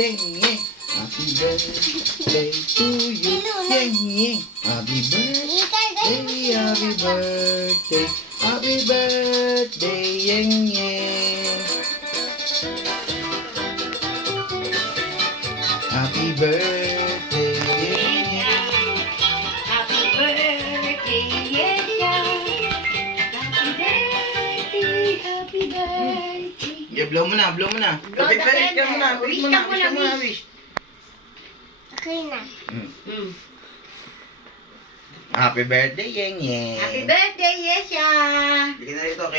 Yeng, yeng. Happy birthday to you. Yeng, yeng. Happy birthday, happy birthday. Happy birthday, yeng, yeng. Happy birthday, yeng, yeng. Happy birthday, Yesha. Happy birthday. Yeah, blow mo na, blow mo na. Blow the Kapit ka muna, candle. wish Wish mo na, ka wish muna, mo na, wish. wish. Okay na. Happy birthday, yeng, yeng. Happy birthday, Yesha. Bigyan na rito, okay?